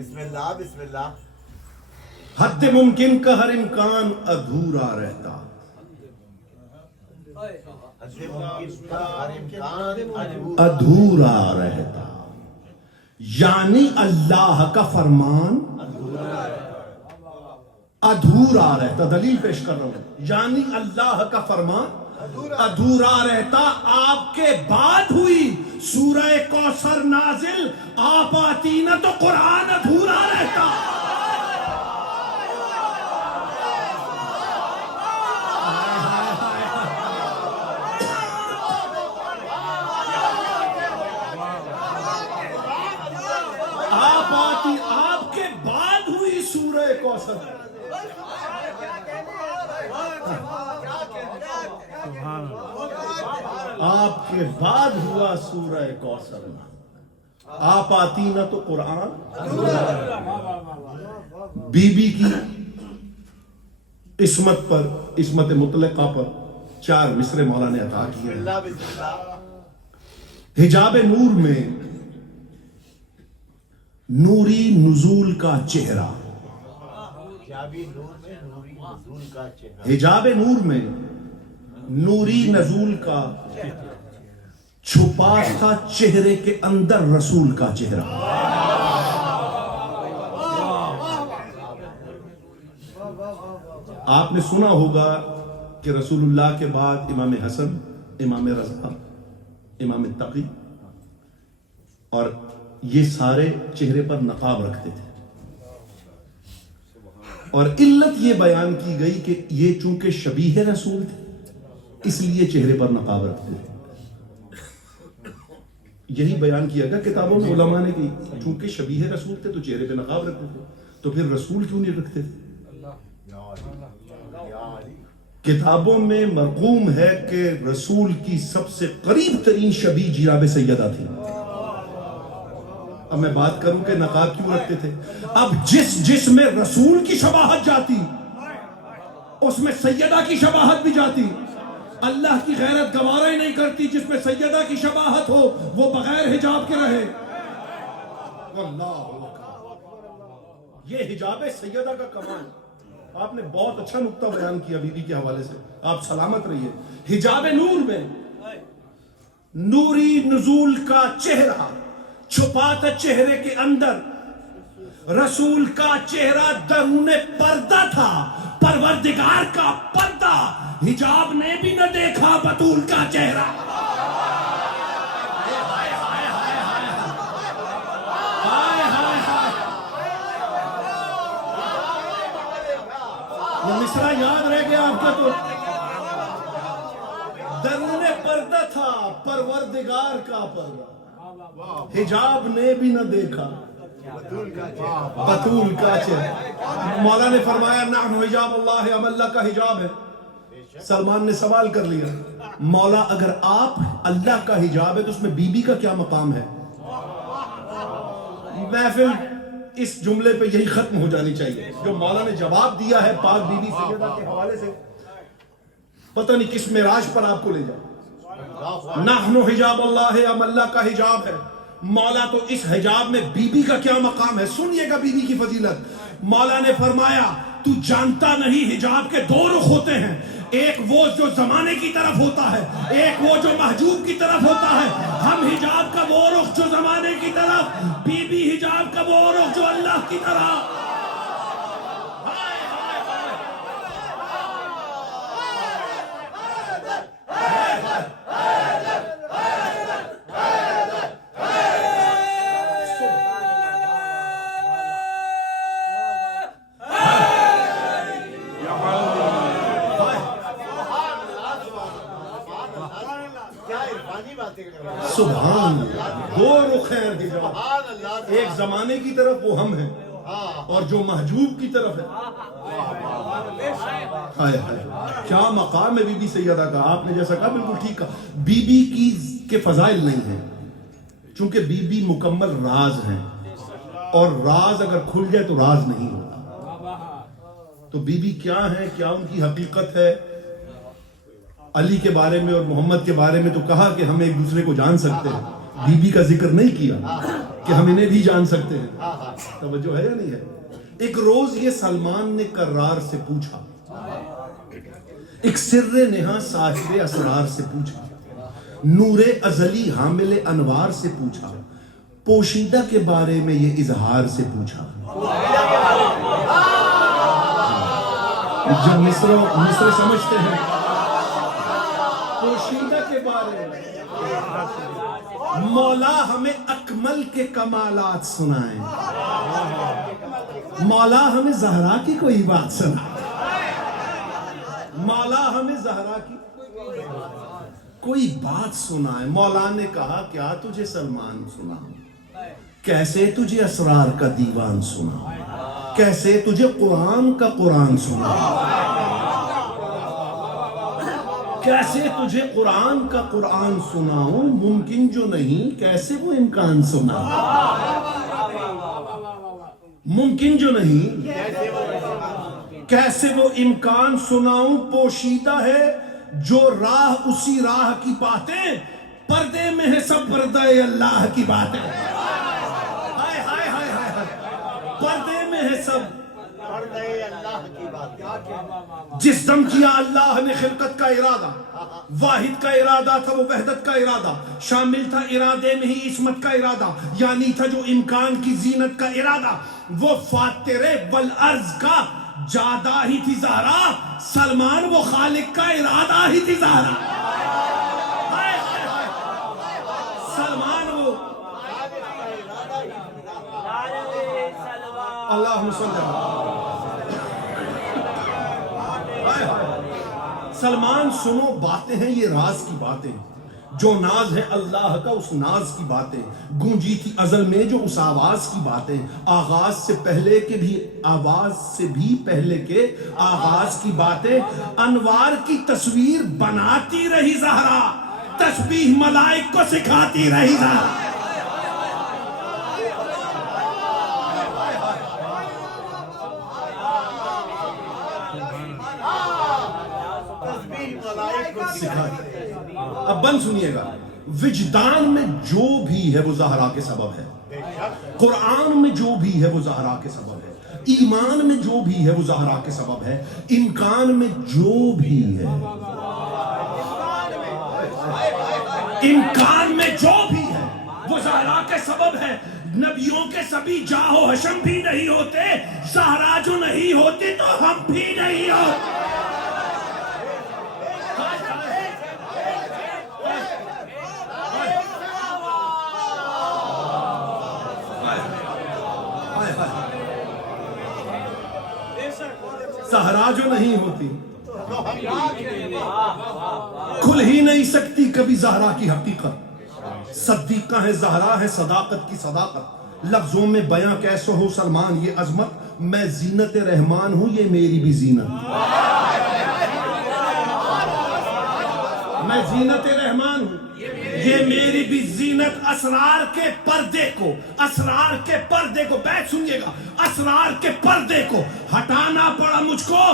بسم اللہ بسم اللہ. حد ممکن کا ہر امکان ادھورا رہتا، ادھورا رہتا، یعنی اللہ کا فرمان ادھورا رہتا. دلیل پیش کر رہا ہوں، یعنی اللہ کا فرمان ادھورا رہتا. آپ کے بعد ہوئی سورہ کوثر نازل، آپ آتی نہ تو قرآن ادھورا رہتا. آپ کے بعد ہوئی سورہ کوثر، آپ کے بعد ہوا سورہ کوثر، آپ آتی نہ تو قرآن. بی بی کی عصمت پر، عصمت مطلقہ پر 4 مصرے مولا نے عطا کیے. حجاب نور میں نوری نزول کا چہرہ، حجاب نور میں نوری نزول کا چھپا تھا چہرے کے اندر رسول کا چہرہ. آپ نے سنا ہوگا کہ رسول اللہ کے بعد امام حسن، امام رضا، امام تقی اور یہ سارے چہرے پر نقاب رکھتے تھے، اور علت یہ بیان کی گئی کہ یہ چونکہ شبیہ رسول تھے اس لیے چہرے پر نقاب رکھتے تھے. یہی بیان کیا گیا کتابوں میں علماء نے کہ چونکہ شبیہ رسول تھے تو چہرے پہ نقاب رکھتے تھے، تو پھر رسول کیوں نہیں رکھتے تھے؟ کتابوں میں مرقوم ہے کہ رسول کی سب سے قریب ترین شبیہ جناب سیدہ تھی. اب میں بات کروں کہ نقاب کیوں رکھتے تھے. اب جس میں رسول کی شباہت جاتی اس میں سیدہ کی شباہت بھی جاتی. اللہ کی غیرت گوارا ہی نہیں کرتی جس میں سیدہ کی شباہت ہو وہ بغیر حجاب کے رہے. یہ حجاب سیدہ کا کمال. آپ نے بہت اچھا نقطہ بیان کیا بی بی کے حوالے سے، آپ سلامت رہیے. حجاب نور میں نوری نزول کا چہرہ چھپا تھا چہرے کے اندر، رسول کا چہرہ درون پردہ تھا، پروردگار کا پردہ. حجاب نے بھی نہ دیکھا بطول کا چہرہ. یہ مصرع یاد رہ گیا آپ کا؟ تو درون پردہ تھا، پروردگار کا پردہ. حجاب نے بھی نہ دیکھا بطول کا چہرہ. مولا نے فرمایا نحن حجاب اللہ، ہم اللہ کا حجاب ہے. سلمان نے سوال کر لیا، مولا اگر آپ اللہ کا حجاب ہے تو اس میں بی بی کا کیا مقام ہے؟ محفل اس جملے پہ یہی ختم ہو جانی چاہیے. جو مولا نے جواب دیا ہے پاک بی بی سیدہ کے حوالے سے، پتہ نہیں کس معراج پر آپ کو لے جائے. نحن حجاب اللہ، ہم اللہ کا حجاب ہے. مولا تو اس حجاب میں بی بی کا کیا مقام ہے. سنیے گا بی بی کی فضیلت. مولا نے فرمایا تو جانتا نہیں حجاب کے 2 رخ ہوتے ہیں، ایک وہ جو زمانے کی طرف ہوتا ہے، ایک وہ جو محجوب کی طرف ہوتا ہے. ہم حجاب کا وہ رخ جو زمانے کی طرف، بی بی حجاب کا وہ رخ جو اللہ کی طرف. سبحان اللہ. 2 رخ ہیں حجاب، ایک زمانے کی طرف وہ ہم ہیں اور جو محجوب کی طرف ہے. ہائے ہائے کیا مقام ہے بی بی سیدہ کا. آپ نے جیسا کہا بالکل ٹھیک کہا. بی بی کی کے فضائل نہیں ہیں چونکہ بی بی مکمل راز ہیں، اور راز اگر کھل جائے تو راز نہیں ہوتا. تو بی بی کیا ہیں، کیا ان کی حقیقت ہے. علی کے بارے میں اور محمد کے بارے میں تو کہا کہ ہم ایک دوسرے کو جان سکتے ہیں. بی بی کا ذکر نہیں کیا کہ ہم انہیں بھی جان سکتے ہیں. توجہ ہے یا نہیں ہے؟ ایک روز یہ سلمان نے کرار سے پوچھا, ایک سر نہا صاحب اسرار سے پوچھا, نور ازلی حامل انوار سے پوچھا, پوشیدہ کے بارے میں یہ اظہار سے پوچھا. جو مصر سمجھتے ہیں, پوشیدہ کے بارے میں مولا ہمیں اکمل کے کمالات سنائیں, مولا ہمیں زہرا کی کوئی بات سنائیں, مولا ہمیں زہرا کی کوئی بات سنائے. مولا نے کہا کیا تجھے سلمان سناؤں, کیسے تجھے اسرار کا دیوان سناؤں, کیسے تجھے قرآن کا قرآن سناؤں, کیسے تجھے قرآن کا قرآن سناؤں, ممکن جو نہیں کیسے وہ امکان سناؤں, ممکن جو نہیں کیسے وہ امکان سناؤں. پوشیدہ ہے جو راہ اسی راہ کی باتیں, پردے میں ہے سب پردہ اللہ کی باتیں. ہائے ہائے ہائے ہائے, پردے میں ہے سب پردہ اللہ کی باتیں. جس دم کیا اللہ نے خلقت کا ارادہ, واحد کا ارادہ تھا وہ وحدت کا ارادہ, شامل تھا ارادے میں ہی عصمت کا ارادہ, یعنی تھا جو امکان کی زینت کا ارادہ. وہ فاتر والارض کا جادہ ہی تھی زہرا, سلمان وہ خالق کا ارادہ ہی تھی زہرا. سلمان وہ اللہم صلی سلمان سنو باتیں ہیں یہ راز کی باتیں, جو ناز ہے اللہ کا اس ناز کی باتیں, گونجی تھی ازل میں جو اس آواز کی باتیں, آغاز سے پہلے کے بھی آواز سے بھی پہلے کے آغاز کی باتیں. انوار کی تصویر بناتی رہی زہرا, تسبیح ملائک کو سکھاتی رہی زہرا. اب بند سنیے گا, وجدان میں جو بھی ہے وہ زہرا کے سبب ہے, قرآن میں جو بھی ہے وہ زہرا کے سبب ہے, ایمان میں جو بھی ہے وہ زہرا کے سبب ہے, امکان میں جو بھی ہے, امکان میں جو بھی ہے وہ زہرا کے سبب ہے. نبیوں کے سبھی جاہ و حشم بھی نہیں ہوتے, زہرا جو نہیں ہوتی تو ہم بھی نہیں ہوتے. زہرا جو نہیں ہوتی کھل ہی نہیں سکتی کبھی زہرا کی حقیقت. صدیقہ ہے زہرا ہے صداقت کی صداقت, لفظوں میں بیاں کیسے ہو سلمان یہ عظمت, میں زینت رحمان ہوں یہ میری بھی زینت, میں زینت رحمان ہوں یہ میری بھی زینت. اسرار کے پردے کو, اسرار کے پردے کو, بیت سنیے گا, اسرار کے پردے کو ہٹانا پڑا مجھ کو,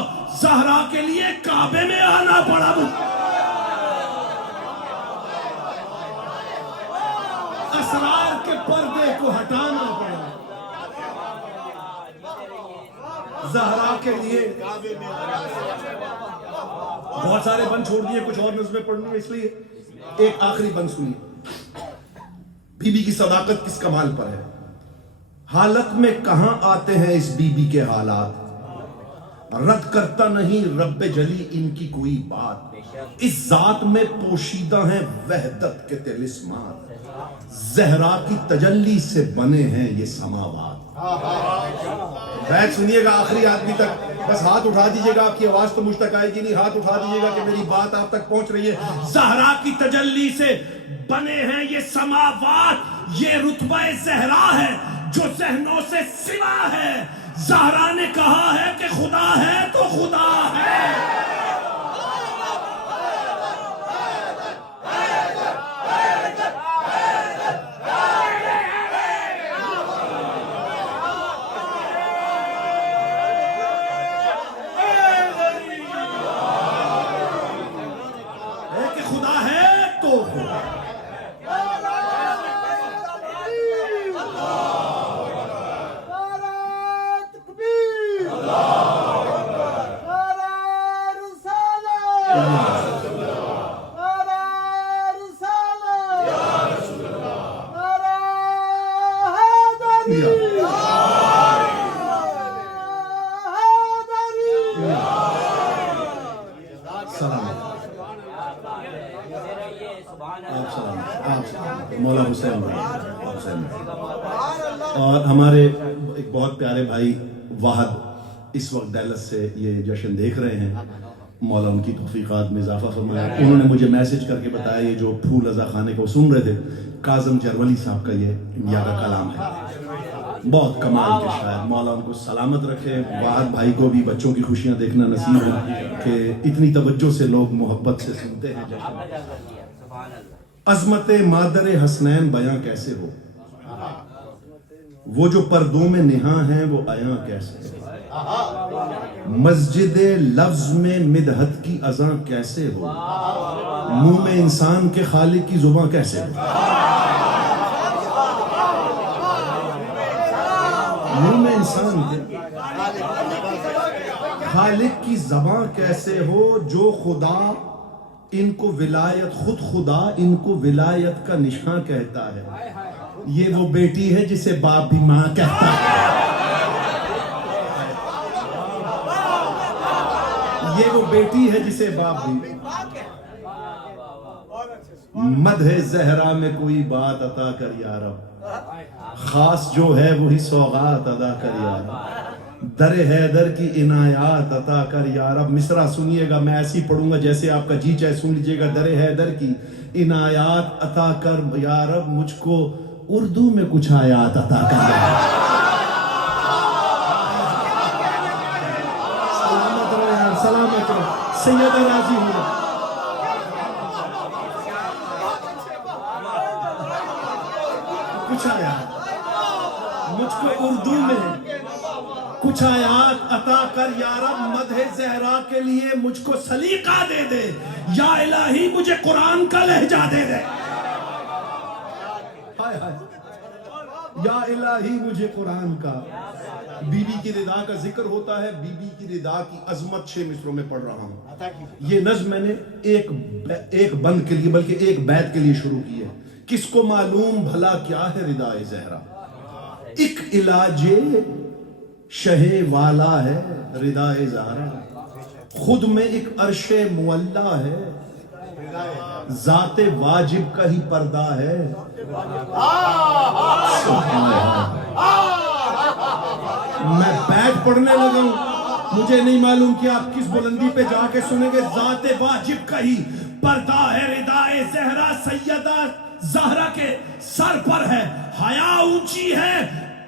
زہرا کے لیے کعبے میں آنا پڑا مجھ کو. اسرار کے پردے کو ہٹانا پڑا زہرا کے لیے. بہت سارے بند چھوڑ دیے, کچھ اور نظمیں پڑھنی ہے, اس لیے ایک آخری بند سنیے. بی بی کی صداقت کس کمال پر ہے, حالت میں کہاں آتے ہیں اس بی بی کے حالات, رد کرتا نہیں رب جلی ان کی کوئی بات, اس ذات میں پوشیدہ ہیں وحدت کے طلسمات, زہرا کی تجلی سے بنے ہیں یہ سماوات. بیت سنیے گا آخری آدمی تک, بس ہاتھ اٹھا دیجئے گا, آپ کی آواز تو مجھ تک آئے گی نہیں, ہاتھ اٹھا دیجئے گا کہ میری بات آپ تک پہنچ رہی ہے. زہرا کی تجلی سے بنے ہیں یہ سماوات, یہ رتبہ زہرا ہے جو ذہنوں سے سوا ہے. زہرا نے کہا ہے کہ خدا ہے تو خدا ہے. مولا حسین اور ہمارے ایک بہت پیارے بھائی واحد اس وقت ڈیلس سے یہ جشن دیکھ رہے ہیں، مولا ان کی توفیقات میں اضافہ فرمائے۔ انہوں نے مجھے میسج کر کے بتایا یہ جو پھول رضا خانے کو سن رہے تھے، کاظم جرولی صاحب کا یہ انڈیا کا کلام ہے، بہت کمال کے شاعر، مولا ان کو سلامت رکھے۔ واحد بھائی کو بھی بچوں کی خوشیاں دیکھنا نصیب ہو کہ اتنی توجہ سے لوگ محبت سے سنتے ہیں جشن۔ عظمت مادر حسنین بیاں کیسے ہو، وہ جو پردوں میں نہاں ہیں وہ عیاں کیسے ہو، مسجد لفظ میں مدحت کی اذاں کیسے ہو، منہ میں انسان کے خالق کی زباں کیسے ہو، منہ میں انسان کے خالق کی زباں کیسے ہو، جو خدا ان کو ولایت، خود خدا ان کو ولایت کا نشاں کہتا ہے، یہ وہ بیٹی ہے جسے باپ بھی ماں کہتا ہے، یہ وہ بیٹی ہے جسے باپ بھی۔ مدح زہرا میں کوئی بات عطا کر یا رب، خاص جو ہے وہی سوغات ادا کر یا رب، در حیدر کی عنایات عطا کر یا رب۔ مصرع سنیے گا، میں ایسی پڑھوں گا جیسے آپ کا جی چاہے سن لیجئے گا۔ در حیدر کی عنایات عطا کر یا رب، مجھ کو اردو میں کچھ آیات عطا کر یا رب۔ سلامت رہو یار، سلامت رہو، سید راضی ہوں۔ کچھ آیات مجھ کو اردو میں کچھ آیات عطا کر یا رب، مدح زہرا کے لیے مجھ کو سلیقہ دے دے، یا الہی مجھے قرآن کا لہجہ دے دے، یا الہی مجھے قرآن کا۔ بی بی کی رضا کا ذکر ہوتا ہے، بی بی کی رضا کی عظمت 6 مصروں میں پڑھ رہا ہوں۔ یہ نظم میں نے ایک بند کے لیے بلکہ ایک بیت کے لیے شروع کی ہے۔ کس کو معلوم بھلا کیا ہے رضا زہرا، ایک علاج شہ والا ہے رضا زہرا، خود میں ایک عرش معلا ہے، ذات واجب کا ہی پردہ ہے۔ میں بیت پڑھنے لگا ہوں، مجھے نہیں معلوم کہ آپ کس بلندی پہ جا کے سنیں گے۔ ذات واجب کا ہی پردہ ہے رضا زہرا، سیدہ زہرا کے سر پر ہے حیا اونچی ہے،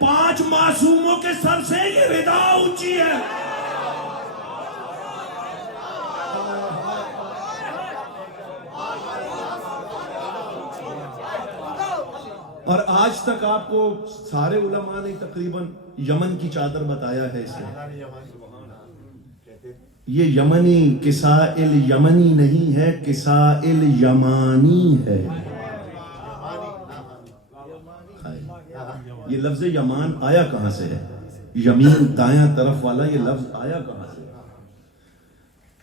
5 معصوموں کے سر سے یہ رضا اونچی ہے۔ اور آج تک آپ کو سارے علماء نے تقریباً یمن کی چادر بتایا ہے اسے۔ یہ یمنی کسائل یمنی نہیں ہے، کسائل یمانی ہے۔ یہ لفظ یمان آیا کہاں سے ہے؟ یمین دایاں طرف والا یہ لفظ آیا کہاں سے؟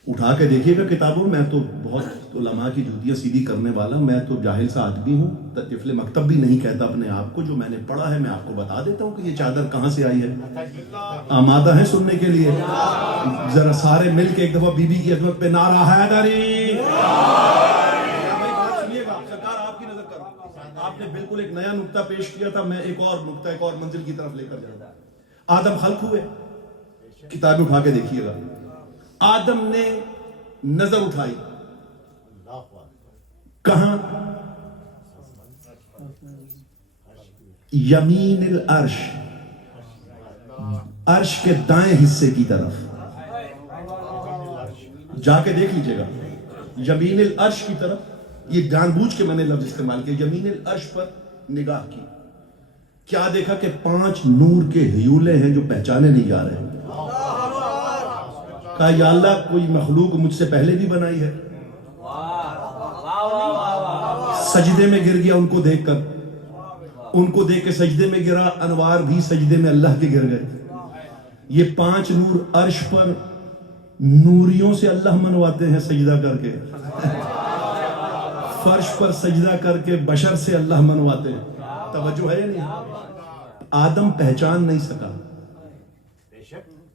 اٹھا کے دیکھیے گا کتابوں میں، تو بہت علماء کی جوتیاں سیدھی کرنے والا، میں تو جاہل سا آدمی ہوں، طفل مکتب بھی نہیں کہتا اپنے آپ کو، جو میں نے پڑھا ہے میں آپ کو بتا دیتا ہوں کہ یہ چادر کہاں سے آئی ہے۔ آمادہ ہیں سننے کے لیے؟ ذرا سارے مل کے ایک دفعہ بی بی کی عظمت پہ نعرہ حیدری۔ آپ نے بالکل ایک نیا نکتہ پیش کیا تھا، میں ایک اور نکتہ، ایک اور منزل کی طرف لے کر جاتا۔ آدم خلق ہوئے، کتاب اٹھا کے دیکھیے گا، آدم نے نظر اٹھائی کہاں؟ یمین العرش، عرش کے دائیں حصے کی طرف جا کے دیکھ لیجئے گا، یمین العرش کی طرف۔ یہ جان بوجھ کے میں نے لفظ استعمال کیا، یمین العرش پر نگاہ کی، کیا دیکھا کہ 5 نور کے ہیولے ہیں جو پہچانے نہیں جا رہے۔ کہا یا اللہ کوئی مخلوق مجھ سے پہلے بھی بنائی ہے؟ سجدے میں گر گیا ان کو دیکھ کر، ان کو دیکھ کے سجدے میں گرا، انوار بھی سجدے میں اللہ کے گر گئے۔ یہ 5 نور عرش پر نوریوں سے اللہ منواتے ہیں سجدہ کر کے، فرش پر سجدہ کر کے بشر سے اللہ منواتے ہیں۔ توجہ ہے یا نہیں؟ آدم پہچان نہیں سکا،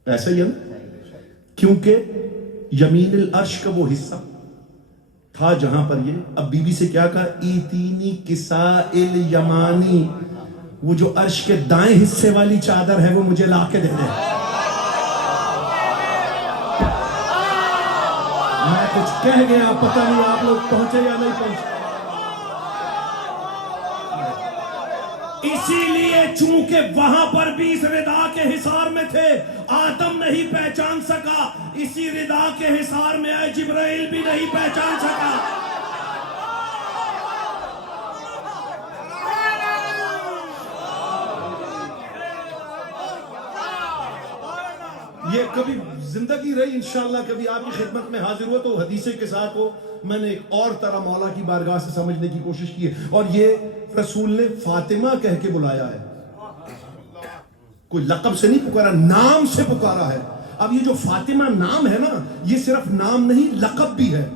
ایسا ہی ہے، کیونکہ یمین العرش کا وہ حصہ تھا جہاں پر یہ. اب بی بی سے کیا کہا؟ ایتینی کسائل یمانی، وہ جو عرش کے دائیں حصے والی چادر ہے وہ مجھے لا کے دے دے. میں کچھ کہہ گیا، پتہ نہیں آپ لوگ پہنچے یا نہیں پہنچے. اسی لیے چونکہ وہاں پر بھی اس ردا کے حصار میں تھے، آدم نہیں پہچان سکا، اسی ردا کے حصار میں آئے جبرائیل بھی نہیں پہچان سکا. یہ کبھی زندگی رہی انشاءاللہ کبھی آپ کی خدمت میں حاضر ہوا تو حدیث کے ساتھ ہو، میں نے ایک اور طرح مولا کی بارگاہ سے سمجھنے کی کوشش کی ہے. اور یہ رسول نے فاطمہ کہہ کے بلایا ہے، کوئی لقب سے نہیں پکارا، نام سے پکارا ہے. اب یہ جو فاطمہ نام ہے نا، یہ صرف نام نہیں، لقب بھی ہے،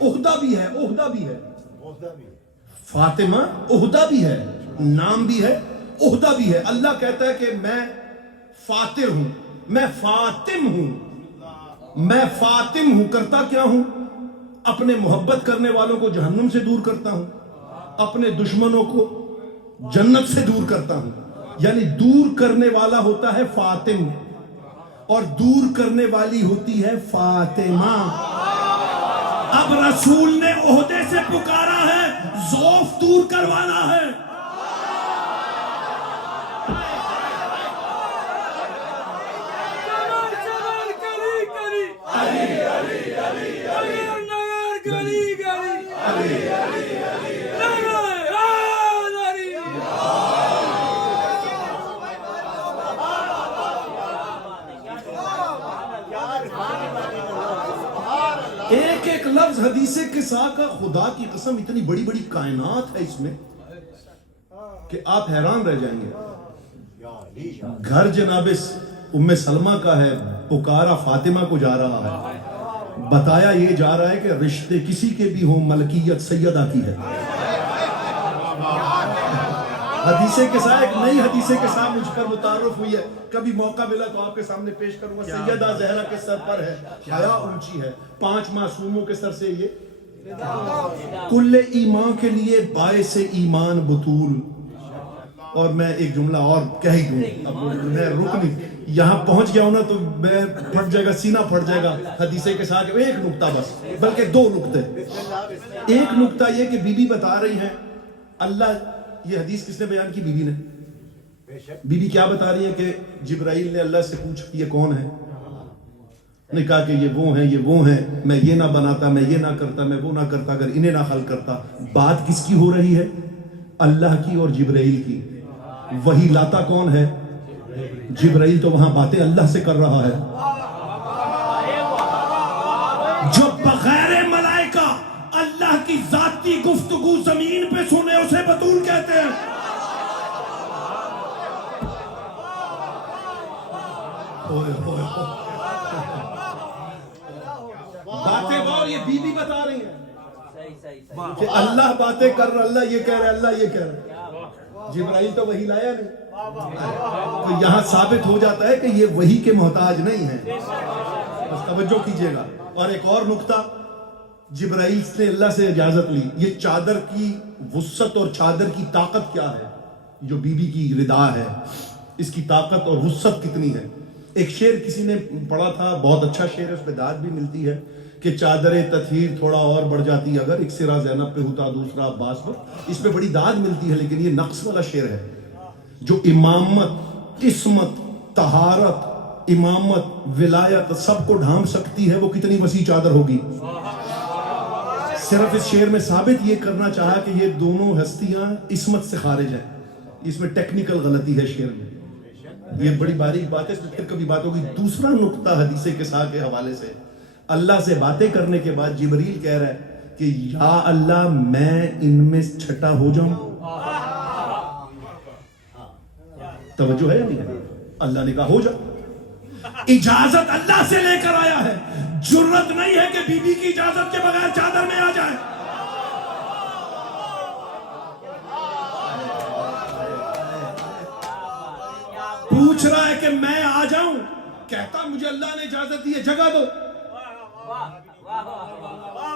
عہدہ بھی ہے. عہدہ بھی ہے فاطمہ، عہدہ بھی ہے، نام بھی ہے، عہدہ بھی ہے. اللہ کہتا ہے کہ میں فاتر ہوں، میں فاطم ہوں. میں فاطم ہوں، کرتا کیا ہوں؟ اپنے محبت کرنے والوں کو جہنم سے دور کرتا ہوں، اپنے دشمنوں کو جنت سے دور کرتا ہوں. یعنی دور کرنے والا ہوتا ہے فاطم، اور دور کرنے والی ہوتی ہے فاطمہ. اب رسول نے عہدے سے پکارا ہے، ذوف دور کروانا ہے. ایک ایک لفظ حدیث قصہ کا، خدا کی قسم اتنی بڑی بڑی کائنات ہے اس میں کہ آپ حیران رہ جائیں گے. گھر جناب ام سلمہ کا ہے، پکارا فاطمہ کو جا رہا ہے، بتایا یہ جا رہا ہے کہ رشتے کسی کے بھی ہوں، ملکیت سیدہ کی ہے. حدیث قصہ ایک نئی حدیث قصہ مجھ پر متعارف ہوئی ہے، کبھی موقع ملا تو آپ کے سامنے پیش کروں گا. سیدہ زہرا کے سر پر ہے، حیا اونچی ہے، 5 معصوموں کے سر سے یہ کل ایمان کے لیے باعث ایمان بطول. اور میں ایک جملہ اور کہہ ہی دوں، اب میں رک نہیں، یہاں پہنچ گیا ہوں نا تو میں پھٹ جائے گا، سینہ پھٹ جائے گا حدیث کے ساتھ. ایک نقطہ بس، بلکہ 2 نقطے. ایک نقطہ یہ کہ بی بی بتا رہی ہیں، اللہ، یہ حدیث کس نے بیان کی؟ بی بی نے. بی بی کیا بتا رہی ہے کہ جبرائیل نے اللہ سے پوچھا یہ کون ہے؟ نے کہا کہ یہ وہ ہیں، یہ وہ ہیں، میں یہ نہ بناتا، میں یہ نہ کرتا، میں وہ نہ کرتا اگر انہیں نہ حل کرتا. بات کس کی ہو رہی ہے؟ اللہ کی اور جبرائیل کی. وہی لاتا کون ہے؟ جبرائیل. تو وہاں باتیں اللہ سے کر رہا ہے. جو بغیر ملائکہ اللہ کی ذاتی گفتگو زمین پہ سنے اسے بطول کہتے ہیں. باتیں اور یہ بی بی بتا رہی ہیں کہ اللہ باتیں کر رہا، اللہ یہ کہہ رہا ہے، اللہ یہ کہہ رہا ہے. جبرائیل تو وہی لایا نہیں. تو یہاں ثابت ہو جاتا ہے کہ یہ وہی کے محتاج نہیں ہیں. بس توجہ کیجئے گا. اور ایک اور نقطہ، جبرائیل نے اللہ سے اجازت لی. یہ چادر کی وسعت اور چادر کی طاقت کیا ہے؟ جو بی بی کی ردا ہے، اس کی طاقت اور وسعت کتنی ہے؟ ایک شعر کسی نے پڑھا تھا، بہت اچھا شعر ہے، اس پہ داد بھی ملتی ہے کہ چادر تطہیر تھوڑا اور بڑھ جاتی اگر، ایک سرا زینب پہ ہوتا دوسرا عباس پر. اس پہ بڑی داد ملتی ہے، لیکن یہ نقص والا شعر ہے. جو امامت، قسمت، طہارت، امامت، ولایت سب کو ڈھانپ سکتی ہے، وہ کتنی وسیع چادر ہوگی. صرف اس شعر میں ثابت یہ کرنا چاہا کہ یہ دونوں ہستیاں عصمت سے خارج ہیں. اس میں ٹیکنیکل غلطی ہے شعر میں، یہ بڑی باریک بات ہے، اس میں پھر کبھی بات ہوگی. دوسرا نقطہ حدیث قصہ کے حوالے سے، اللہ سے باتیں کرنے کے بعد جبریل کہہ رہا ہے کہ یا اللہ میں ان میں چھٹا ہو جاؤں. توجہ ہے یا نہیں ہے؟ اللہ نے کہا ہو جا. اجازت اللہ سے لے کر آیا ہے، جرت نہیں ہے کہ بی بی کی اجازت کے بغیر چادر میں آ جائے. پوچھ رہا ہے کہ میں آ جاؤں، کہتا مجھے اللہ نے اجازت دی ہے، جگہ دو.